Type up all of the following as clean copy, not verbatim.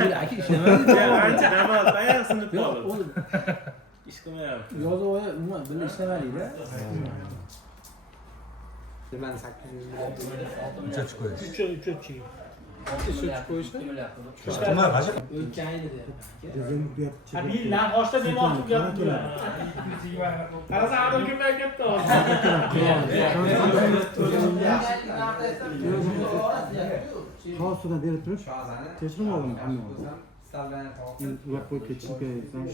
Bir aka ishlamadi. Ancha namoz ayaqsini qoldi. Ish qilmayapti. Yozuv nima birga ishlamadingda. Nimani 800 million? 3 qo'yish. 3 qo'yishdi. Nima hozir? O'lchaydi dedi. Hadi yillar boshda demoqchi gaplar. Qarasa har kimlar ketdi Hozirdan berib turib, kechirim oldim hamma. Ulab qo'yib ketishim kerak ekan.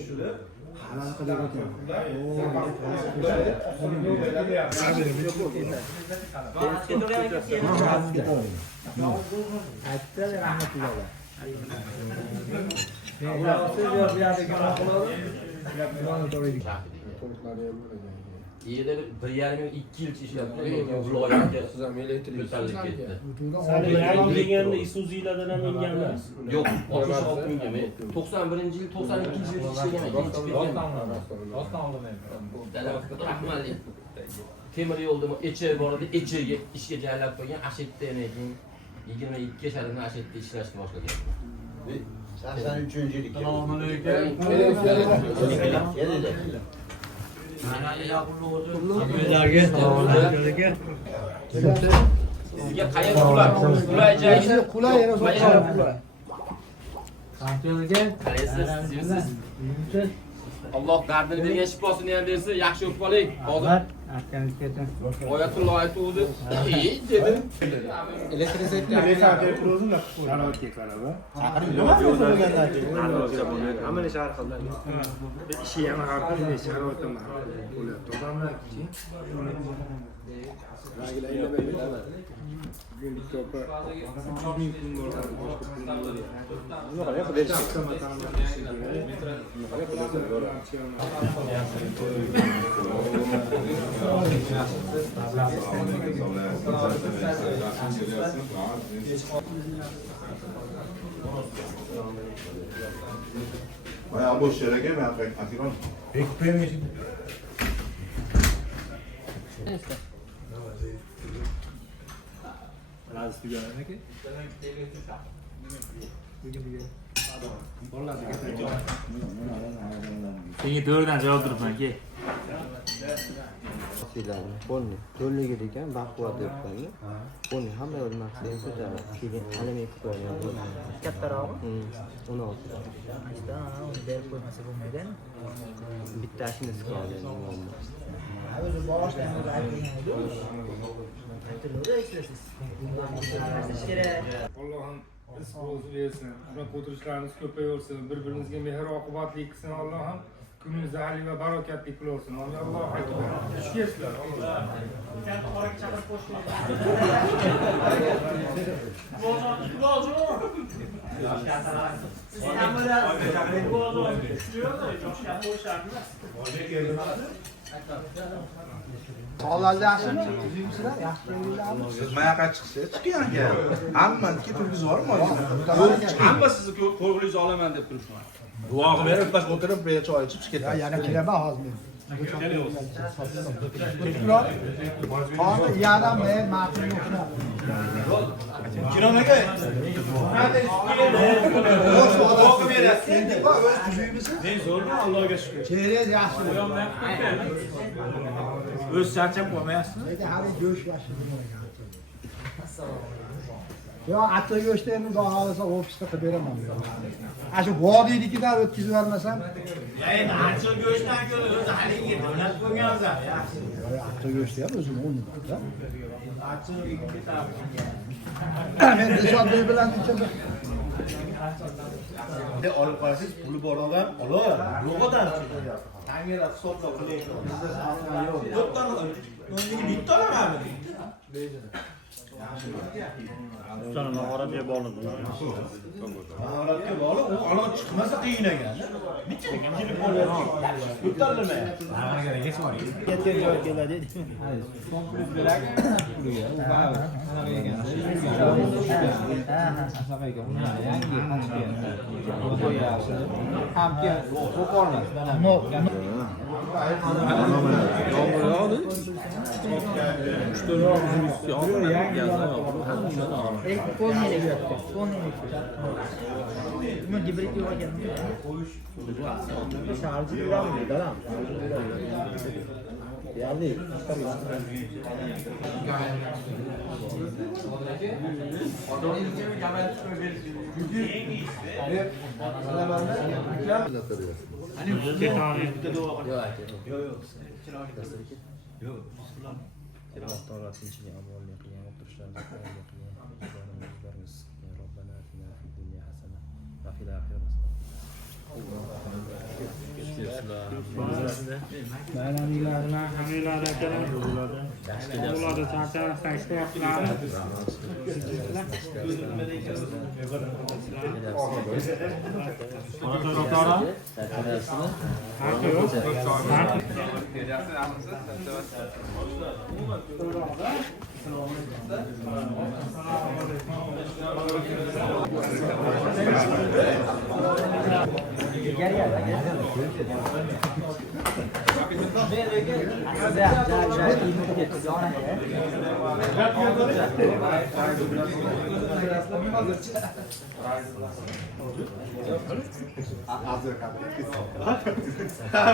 Halal qilib Yerda 1,5-2 yil ishlabdi, lekin viloyatga yo'talib ketdi. Yarim deganda Isuzu'lardan ham minganlar. Yo'q, 66 mingga men 91-yil, 92-yil ishlagan ekan, chiqib ketgan. Dalakda rahmatli. Temir yo'lda echi bor edi, echiga ishga joylab qo'ygan, Ashitdan keyin 22 yashardan Ashitda ishlashga boshlagan. 83-yil. Assalomu Sizga qayerga qulay joyni qulay yana qulay. Qalaysiz? Alloh dardini bergan shifosini ham bersin, yaxshi o'tib qoling. Hozir Oyatulloh aytuvdi. Dedi. Elektrisekni Hamma shahar qildi. Ishi ham har qanday sharoitim bo'lyapti. Odamlar Bayağı boş yere gelme Atikan. Senga to'g'ridan javob turibman, ke. Qo'lni to'rliga degan baquvvat debdi. Qo'lni hamma yo'l maqsadga ko'tarib, keyin alamay qilib Kattarog'i? 16. Ashta, uni berib qo'ymasa bo'lmaydi. Bittasini siqadi. O'zi boshdan aytganingizda aytiladi, eslaysiz. Allohim rizqingizni bersin. Ular o'tirishlarimiz ko'payaversin. Bir-birimizga mehr oqibatli qilsin Allohim. Kuningizni xayr va barokatli qilsin. Alloh akbar. Ishkesizlar. Sağlarla yaşam çıkıyorlar. Siz mayaka çıksa çıkıyor ya. Hamma ki turguz var mı? Hamma sizni qo'rg'ingizni olaman deb turibman. Duo verip bak oturup buraya çay içip çıkıyor. Yana kelama hozir. Hozir yaram ne ma'qul yo'qlar. Kiromaga. O'qib berasiz. Endi o'z tuzuyimizni. Men zo'rman, Allohga shukr. Kerak yaxshi. O'z charchab qolmayapsizmi? Lekin hali go'sht yaxshi bo'lmagan. Yo, atla go'shtini xudo xolasa ofisda qilib beraman. Ana shu vodiynikidan o'tkazib yubormasam, Endi achchiq go'shtdan ko'ra o'zi haligi yetib qo'ygansan. atla go'shti ham o'zim o'rnida. Achchiq ketardi. Men Dilshodbek bilan ichimda Olib qolasiz, puli bor odam olib. Yo'q odam. Tangera hisoblab qiling. Yo'qdan bitta olamanmi? Ustani mahoratga bog'liq. Mahoratga bog'liq, u olib chiqmasa qiyin ekan. Bitta kelib qolyapti. Ko'tarilmayapti. Ketgan joy keladi. Buni gibrid yo'q ekan. Sharji bilan dadam. Ya'ni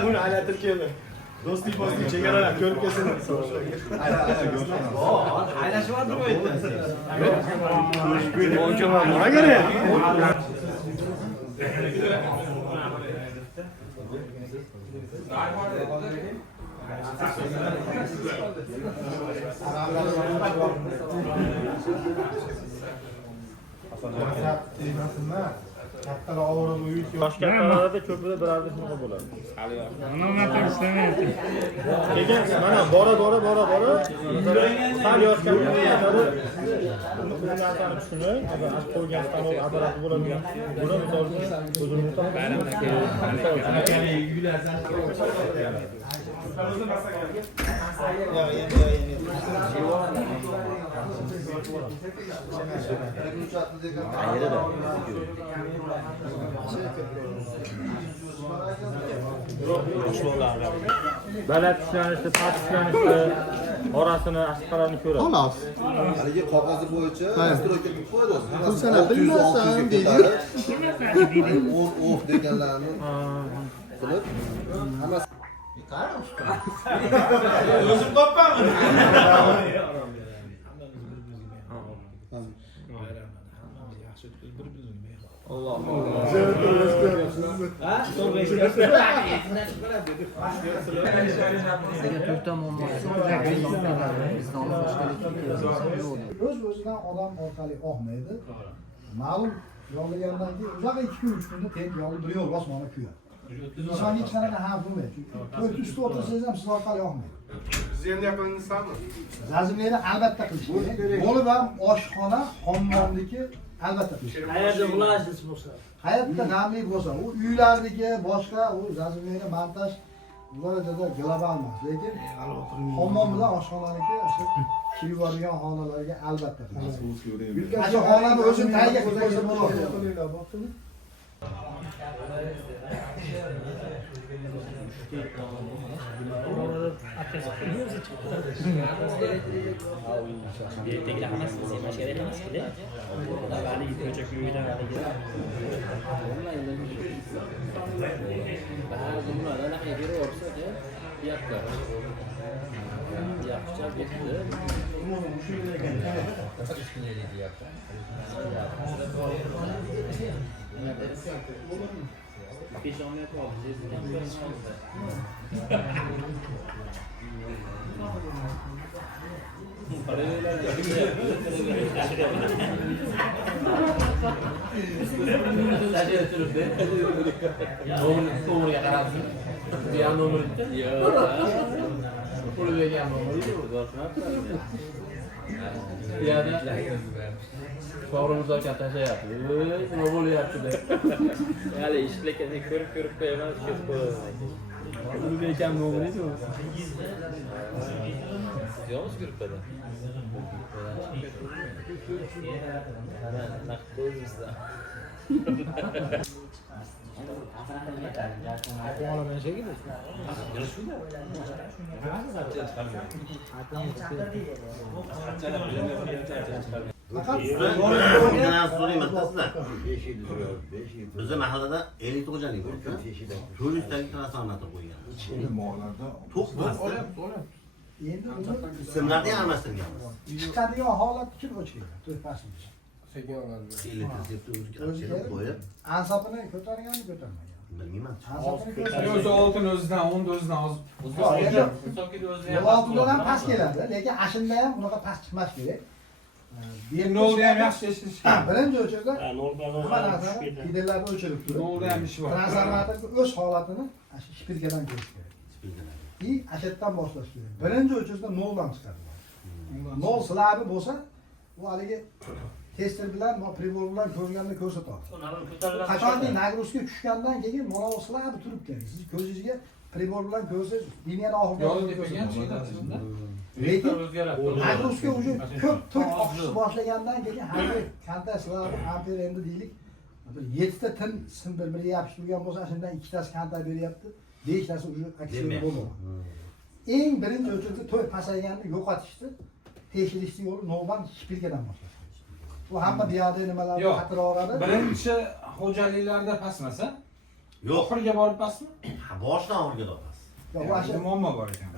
buni aylantirib keldi. Do'stlik postlik chegaralar ko'rib kelsin. Aylashyapti bu yerda. Nima kerak? Toshkentlarda ko'pida birarda shunaqa bo'ladi. Keyin mana bora sal yoshga yetadi. Bu narsani tushunib, qo'ygan stanok apparati bo'ladigan. Buni misol uchun o'zimni baland ishlanishni, past ishlanishni orasini ashqalarni ko'radi. Xolos. Haligi qog'ozi bo'yicha stroka qilib qo'ydi. Pulsani bilmasam deydi. O'f deganlarni qilib hammasi o'zim toppaman. O'z-o'zidan odam orqali oqmaydi. Ma'lum yog'lagandan keyin uzoq 2-3 kunda tek yog'li bir yo'l osmoni kuyadi. Insonga hech qanaqa xavf bo'lmaydi. To'rt ustida o'tirsangiz ham siz orqali oqmaydi. Siz endi yaqinsizmi? Zazimlarni albatta qilish kerak. Bo'lib ham oshxona, hammomniki albatta qilish kerak. Qayerda bulashingiz bo'lsa, Hayotda namlik bo'lsa, u uylardagi boshqa u zazimlarni montaj ularda global emas, lekin hammom bilan oshxonaniki shu kirib borgan xonalarga albatta qilish. Shu xonani o'zini tagiga qilib qo'ysa bo'ladi. To'g'rimizdan katashayapti. Nima bo'lyapti deb. hali ishlikni ko'rib qo'yaman, ketib qo'yaman. Bu ekan no'g'riku. Yo'q, gruppada. Naqd bizda. Olaman shekilli. Faqat Bizni mahallada 50 xo'jalik bo'lsa, shu yuztagi transformator qo'ygan. To'q bosdi. endi uni Simlarni ham almashtirganmiz. chiqadigan holat uchun o'chirgan. To'y pasimiz. Elektr sepni qo'yib, Ansabini ko'targanmi, ko'tarmagan. bilmayman. Ansabini O'zi ko'tarmagan. oltin o'zidan, o'nda o'zidan ozib. Oltidan past keladi, lekin ashinda ham unaqa past chiqmas kerak. Nolda ham yaxshi ishlash. Birinchi o'chirda hamma narsani fidellarni o'chirib turib, Nolda ham ishi bor. transformatorni o'z holatini shu shpilkadan ko'rish kerak. И ashatdan boshlash kerak. Birinchi o'chirda noldan chiqadi. Nol slabi bo'lsa, u haligi tester bilan, pribor bilan ko'rganda ko'rsatadi. Qachonki nagruzka tushgandan keyin mana bu slabi turibdi. Siz ko'zingizga pribor bilan ko'rsangiz, liniyani oxiriga Yo'l olib degan ko'rsangiz. Lekin nagruzka уже ko'p tok oqishni boshlagandan keyin hali qanday slabi amper endi deylik 7 ta tin sim bir-biriga yopishtirgan bo'lsa, shundan 2 tasi qanday beryapti, 5 tasi уже aksiya bo'ladi. Eng birinchi o'chirda to'y pasayganni yo'qotishni tekshirishning yo'li noldan shpilkadan boshlash. Bu hamma bu yerda nimalarni Yo'q. xatira oladi. Birinchi xo'jaliklarda pasmasa, Yo'q, oxiriga borib pasmi? boshdan oxiriga to'g'ri. Yo'q, bu asha Muammo bor ekan.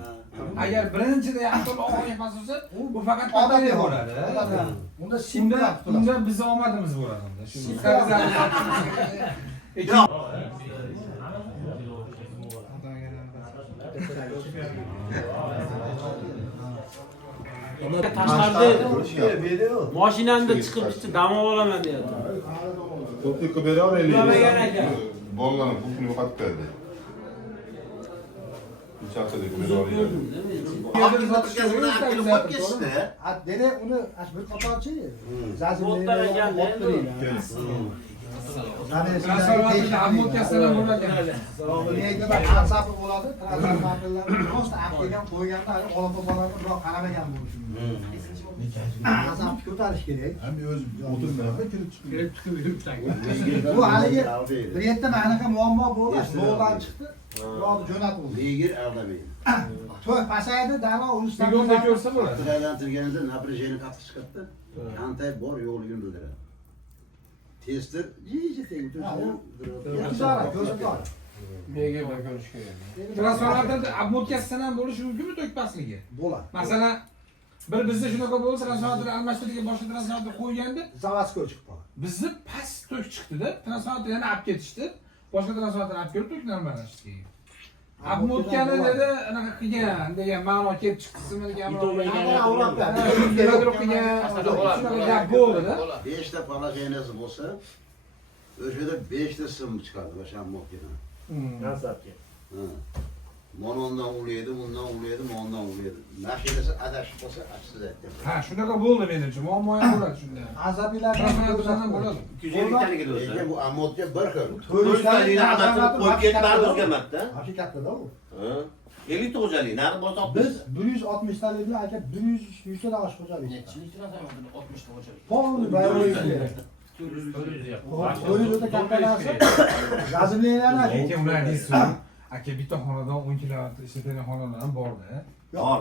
Agar birinchida yaxshi oxiriga pas bo'lsa, bu faqat odatiy bo'ladi. Unda simlar Unda bizni omadimiz bo'ladi unda. Shu Tashqarida mashinamda chiqib ishni dam olaman deyapti. To'plikka bera olaylik. Uxlamagan ekan. Bolalarni pulini yo'qotib berdi. 3 haftadek bera olaylik. Oxirgi o'tkazimda akilib qo'yib ketishdi. Dede uni bir qatorchi O'ttirgan, transformatorda ammotkasidan bo'ladi. Nega ansapi bo'ladi? Transformatorlarni просто apkelgan qo'yganda olib bo'ladi, biroq qaramagan bo'lishi mumkin. Ansapni ko'tarish kerak. Ham o'zim o'tirmayapman, kirib chiqib Bu haligi bir yerda manaqa muammo bo'ldi. Noldan chiqdi. Yo'q, jo'natildi. Legir aldamaydi. To'y pasaydi, dalo ulusdan Sigonda ko'rsa bo'ladi. Aylantirganingizda напряжение qattiq chiqadi. Qanday bor yo'qligini bildiradi. Tester jiy-jiy tegib Intizora, ko'rsatadi. Transformatorda obmotkasidan ham bo'lishi mumkinmi to'k pastligi? Bo'ladi. Masalan, bir bizda shunaqa bo'lsa, transformator almashtirgan boshqa transformator qo'yganda, Zavodga chiqib qoladi. bizni past to'k chiqdi-da, transformator yana olib ketishdi. Boshqa transformator olib kelib to'kni almashtirdi. Obmotkani dedi, anaqa qilgan degan ma'no kelib chiqdimi degan bo'ldi-da. 5 ta palajenasi bo'lsa, o'shada 5 ta sim chiqadi o'sha obmotkadan. Nasabga. Monondan ulaydi, bundan ulaydi, mondan ulaydi. Mashinasi adashib qolsa, achsiz aytdim. Ha, shunaqa bo'ldi menimcha. Muammo ham bo'ladi shunda. Azabiylardan Transformatordan ham bo'ladi. 250 talik o'zi. Lekin bu obmotka bir xil. To'rttani qo'yib ketmadi o'zgarmadida. Haqiqat katta-da u. 50 ta xo'jalik, nari bosa Biz 160 talik bilan aka 100 tadan oshib xo'jalik. Polni bayroqli. 400 o'ta katta narsa. Gazimlarni Lekin ular deysiz, aka bitta xonadon 10 kilovat ishlatadigan xonalar ham bor-da.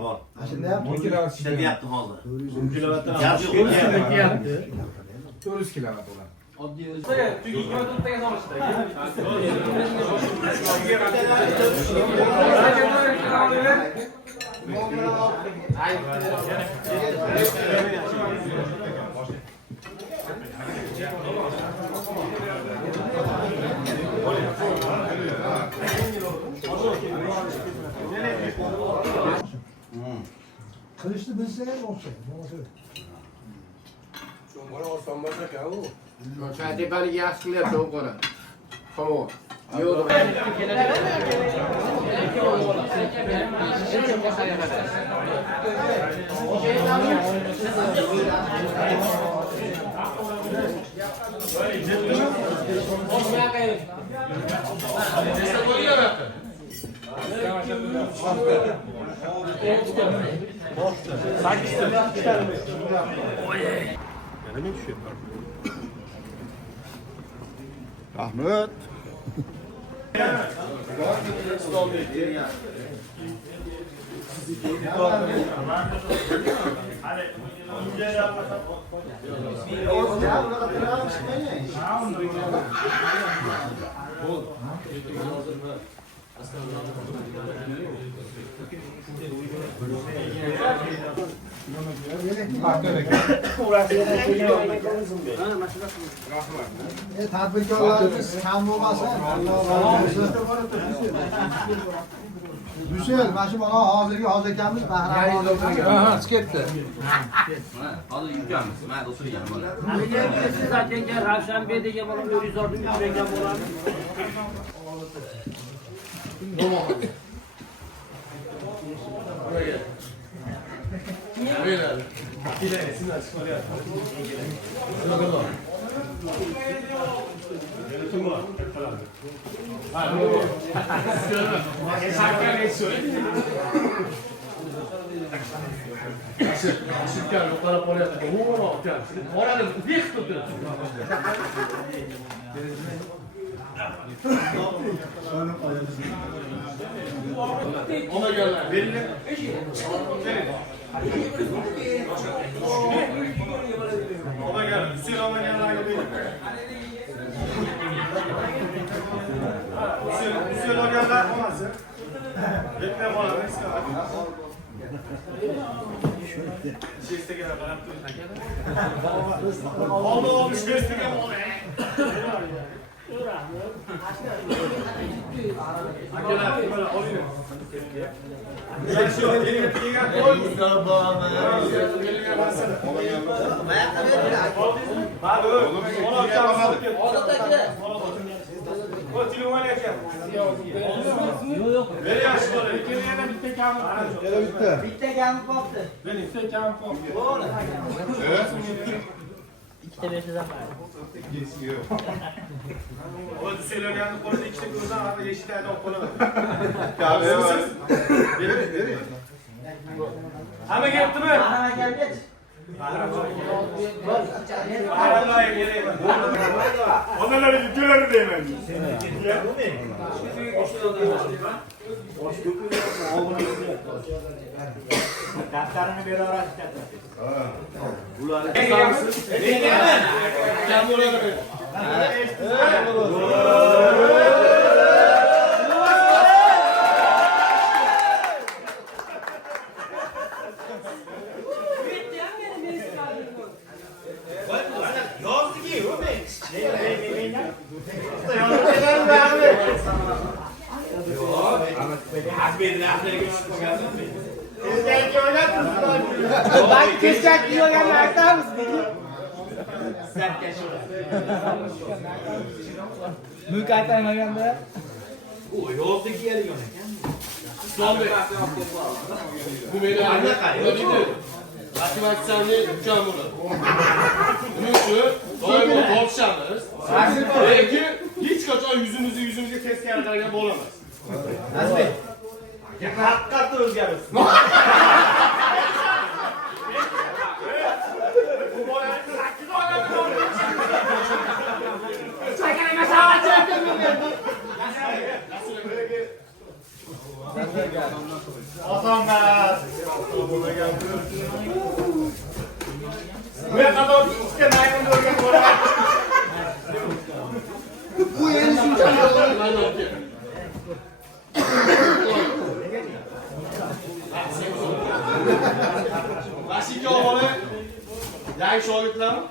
bor. Shunda ham 10 kilovat Ishlatyapti hozir. 10 kilovatdan 400 kilovat ular. Oddiy o'zi. Tugishma to'rttaga solishdi. qilishni bilsa ham o'xshaydi. Tepaniga yaxshi qilyapti u qora. Xo'p. Yo'q. Rahmat. Tadbirkorlarimiz kam bo'lmasa, Yusuf, mana shu mana hozirgi ekanmiz, Aha, ketdi. Hozir yukamiz. Mana o'tirgan bola. Siz aytganga Ravshanbek degan bola O'rizorning yurgan bolani. Hamma kelibdimi? Hamma kelgach. Onalar yükler deyman. Daftarini beraverasiz. Ularni Mülk aytmaganda. O yolda kiyeriyor ekan. Islom Bey. Bu meni anlaydi. Motivatsiyani ukamini. Buning uchun doimo tortishamiz. Lekin hech qachon yuzimizga teskari qaragan bo'lamiz. Nazbek. Haqiqatni o'zgarish. Bu bolani 8 oydan oldi. Sakana masavatchi ekan. Otamaz. Bu kadar işte maymun o'rgan bo'laman. Bu endi shunchalik Vasika o'g'li yangi shogirdlarmi?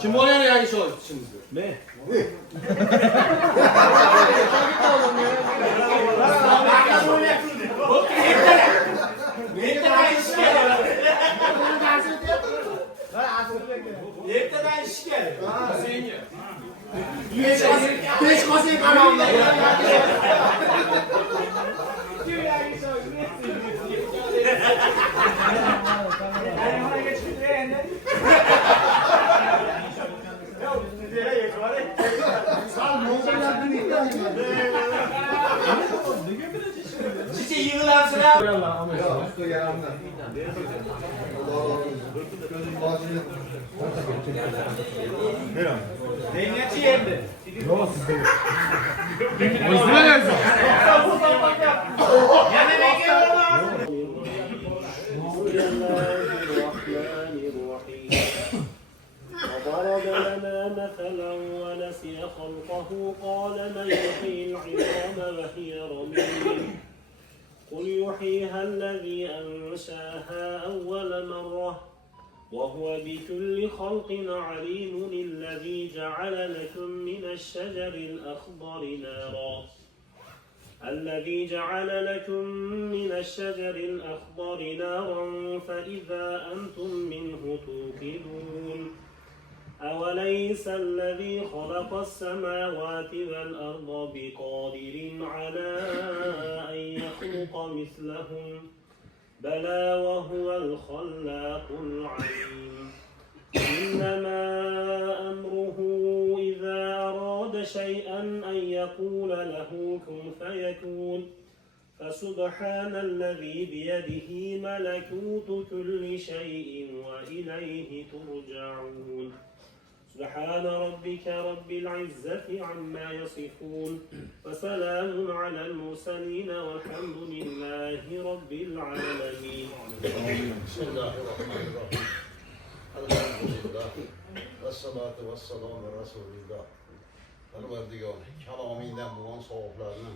Kim bo'layapti yangi shogird ishimizda? Men. Ertadan ish kerak. Senga. Besh qosik qaramda. Çiçeği yığılansın ha. Dengeçi yendi. وضرب لنا مثلا ونسي خلقه قال من يحيي العظام وهي رميم قل يحييها الذي أنشاها أول مرة وهو بكل خلق عليم الذي جعل لكم من الشجر الأخضر نارا فإذا أنتم منه توقدون أوليس الذي خلق السماوات والأرض بقادر على أن يخلق مثلهم بلى وهو الخلاق العليم إنما أمره إذا أراد شيئا أن يقول له كن فيكون فسبحان الذي بيده ملكوت كل شيء وإليه ترجعون سبحان ربك رب العزة عما يصفون وسلام على المرسلين والحمد لله رب العالمين. بسم الله الرحمن الرحيم. الحمد لله والصلاة والسلام على رسول الله. Parvardigor, kalaminden bulan soğuklarını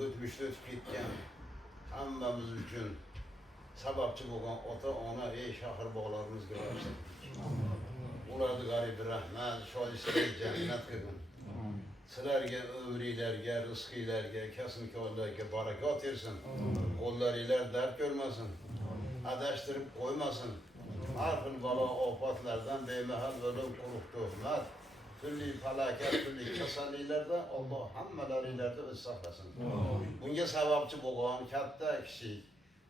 ötmüşte ötüp hammamiz uchun sababchi bo'lgan ota ona shahar bog'larimiz ko'rsin. Ularni g'arib rahmat, shoislik jannat qilsin. Sizlarga umringlarga, rizqinglarga, kasb-korlarga barakot bersin. Qo'llaringlar dard ko'rmasin. Adashtirib qo'ymasin. Har xil balo ofatlardan bemahal o'lim, quruq tuhmat, turli falokat, turli kasalliklardan Alloh hammalaringlarni o'zi saqlasin. Bunga sababchi bo'lgan katta kichik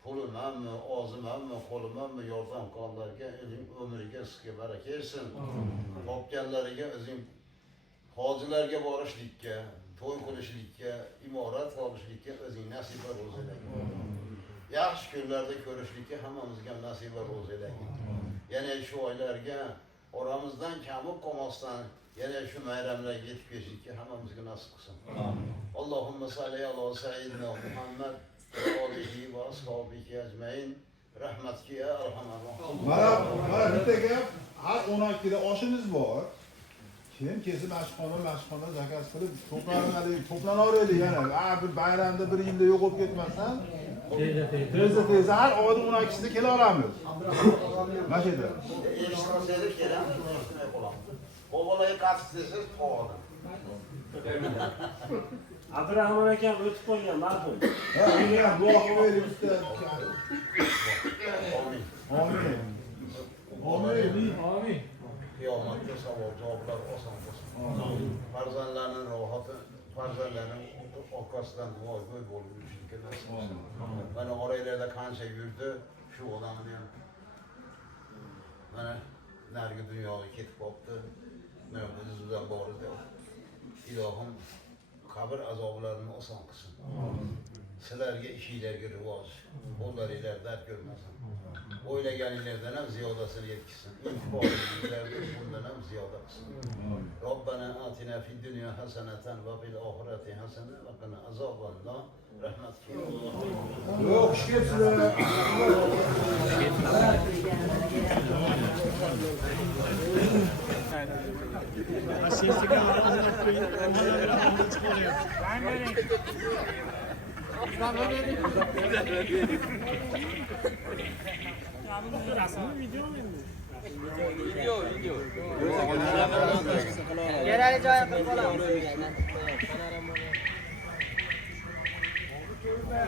pulimammi, ozimammi, qo'limammi yordamkorlarga o'zing umriga rizqiga baraka bersin. Topganlariga o'zing hojilarga borishlikka, to'y qilishlikka, imorat qilishlikka o'zing nasib va ro'zilaring. Yaxshi kunlarda ko'rishlikka hammamizga nasib va ro'zilaring. Yana shu oylarga oramizdan kamib qolmasdan yana shu bayramlarga yetib kelishlikka hammamizga nasib qilsin. Allohumma salli ala sayyidina Muhammad va alihi va ashabihi ajmain. Rahmatki ya arhamar rohim. Mana bitta gap, har 12da oshimiz bor. Keyin kesib mashxona zakaz qilib to'planaveraylik yana. Bir bayramda bir yilda yo'q bo'lib ketmasdan. Tezda har oyning 12sida kela olamiz. Mana shu yerda. Eshitsangiz kelamiz, shunday bo'lamiz. O'g'illarga qattiq desiz, to'g'ri. Abdurahmon akam o'tib qolgan marhum. Menga ham duo qilib usta. Amin. Amin. Amin. Qiyomatda savol javoblar oson bo'lsin. Farzandlarning rohati, farzandlarning orqasidan voy-voy bo'lib yurishlikka nasib qilsin. Mana oraylarda qancha yurdi, shu odamni ham mana narigi dunyoga ketib qolibdi. Mana biz bilan bor edi. Ilohim qabr azoblarini oson qilsin. Sizlarga ishinglarga rivoj, qo'llaringlar dard ko'rmasin. O'ylaganinglardan ham ziyodasini yetkazsin. Imkoninglarni bundan ham ziyoda qilsin. Robbana atina fid dunya hasanatan va fil oxirati hasanatan va qina azoballoh. Rahmatki. Yo'q, xush kelibsizlar. Kerakli joyi qilib qolamiz.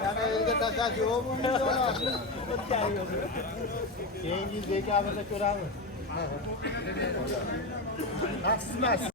Yana yerga tashlash yo'q bunga. Keyingi dekabrda ko'ramiz. Yaxshi emas.